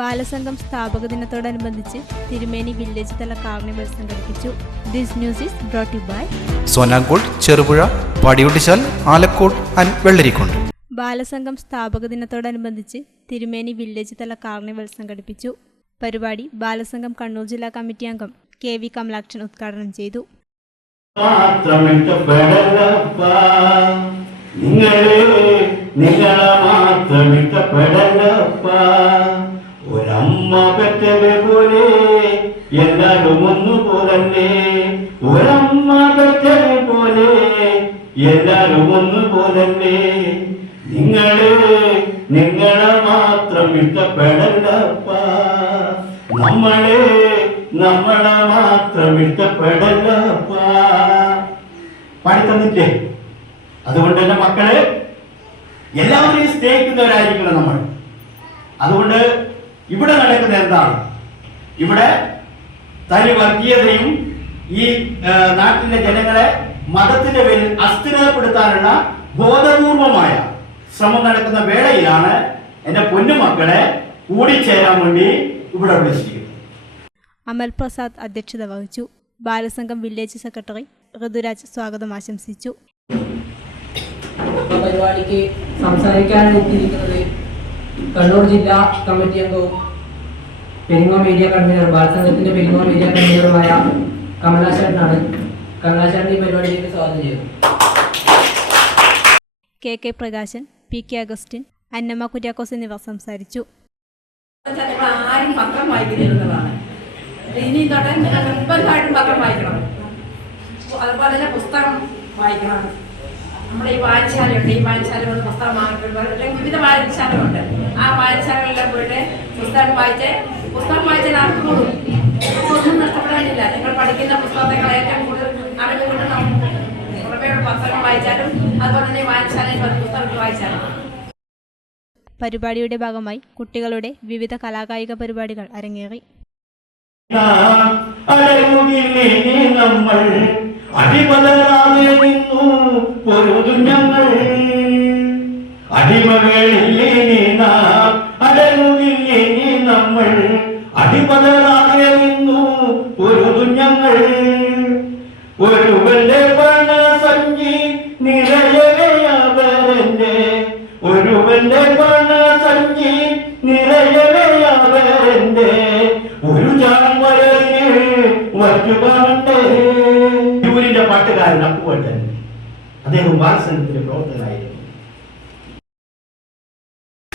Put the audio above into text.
ബാലസംഘം സ്ഥാപക ദിനത്തോടനുബന്ധിച്ച് തിരുമേനി വില്ലേജ് തല കാർണിവൽ സംഘടിപ്പിച്ചു. This news is brought you by Sonankode Cherupuzha Padiyottuchal Alakode and Vellarikundu. Balasangham സ്ഥാപക ദിനത്തോടനുബന്ധിച്ച് തിരുമേനി വില്ലേജ് തല കാർണിവൽ സംഘടിപ്പിച്ചു. പരിപാടി ബാലസംഘം കണ്ണൂർ ജില്ലാ കമ്മിറ്റി അംഗം കെ വി കമലാക്ഷൻ ഉദ്ഘാടനം ചെയ്തു. നിങ്ങളെ നിങ്ങളെ മാത്രമിഷ്ടപ്പെടലപ്പ എല്ലാരും ഒന്നുപോലല്ലേ ഒരമ്മ പെറ്റത് പോലെ എല്ലാരും ഒന്നുപോലല്ലേ നിങ്ങൾ നിങ്ങളെ മാത്രം ഇഷ്ടപ്പെടലപ്പ നമ്മളെ നമ്മളെ മാത്രം ഇഷ്ടപ്പെടലപ്പ പാടി തന്നില്ലേ അതുകൊണ്ട് തന്നെ മക്കൾ എല്ലാവരെയും സ്നേഹിക്കുന്നവരായിരിക്കണം നമ്മൾ. അതുകൊണ്ട് ഇവിടെ നടക്കുന്ന എന്താണ്? ഇവിടെ തനി വർഗീയതയും ഈ നാട്ടിലെ ജനങ്ങളെ മതത്തിന്റെ പേരിൽ അസ്ഥിരപ്പെടുത്താനുള്ള ബോധപൂർവമായ ശ്രമം നടക്കുന്ന വേളയിലാണ് എന്റെ പൊന്നുമക്കളെ കൂടിച്ചേരാൻ വേണ്ടി ഇവിടെ വിളിച്ചിരിക്കുന്നത്. അമൽ പ്രസാദ് അധ്യക്ഷത വഹിച്ചു. ബാലസംഘം വില്ലേജ് സെക്രട്ടറി ഋതുരാജ് സ്വാഗതം ആശംസിച്ചു. പരിപാടിക്ക് സംസാരിക്കാൻ എത്തിയിരിക്കുന്നത് കണ്ണൂർ ജില്ലാ കമ്മിറ്റി അംഗവും പെരിങ്ങോ മീഡിയ കൺവീനർ ബാലസംഘത്തിന്റെ പെരിങ്ങോ മീഡിയ കൺവീനറുമായ കമലാശേട്ടനാണ് കമലാശേട്ടൻ ഈ പരിപാടിയിലേക്ക് സ്വാഗതം ചെയ്യുന്നു. K K Prakashan P K Augustine Annamma Kuriakose എന്നിവർ സംസാരിച്ചു. ആരും പത്രം വായിക്കുന്നതാണ് ഇനി തൊട്ട് നിർബന്ധമായിട്ടും പത്രം വായിക്കണം. അതുപോലെ തന്നെ പുസ്തകം വായിക്കണം. നമ്മുടെ ഈ വായനശാലയുണ്ട്. ഈ വായനശാലകളിൽ പുസ്തകം വാങ്ങിക്കുമ്പോൾ അല്ലെങ്കിൽ വിവിധ വായനശാലകളുണ്ട്. ആ വായനശാലകളിലെല്ലാം പോയിട്ട് പുസ്തകം വായിച്ച് പുസ്തകം വായിച്ചാൽ ആർക്കും കൂടും ഒന്നും നഷ്ടപ്പെടാനില്ല. നിങ്ങൾ പഠിക്കുന്ന പുസ്തകങ്ങൾ ഏറ്റവും കൂടുതൽ അറിവ് കിട്ടണം പുറമേയുള്ള പത്രങ്ങൾ വായിച്ചാലും അതുപോലെ തന്നെ വായനശാലയിൽ പുസ്തകങ്ങൾ വായിച്ചാലും. പരിപാടിയുടെ ഭാഗമായി കുട്ടികളുടെ വിവിധ കലാകായിക പരിപാടികൾ അരങ്ങേറി. നമ്മൾ അടിമലരാതെ നിന്നു പൊരുതു ഞങ്ങൾ. അടിമകളില്ലേ നാം അടങ്ങുകില്ലേ നമ്മൾ അടിമലരാതെ നിന്നു. ഒരു ഞങ്ങൾ. ഒരു ഒരുവന്റെ പണസഞ്ചി നിറയവയവരന്റെ ഒരു ജാൻമരന് മറ്റു കാണണ്ടേ യൂരിന്റെ പാട്ടുകാരൻ അപ്പുവട്ടൻ. അദ്ദേഹം വാത്സല്യത്തിന്റെ പ്രവർത്തകനായിരുന്നു.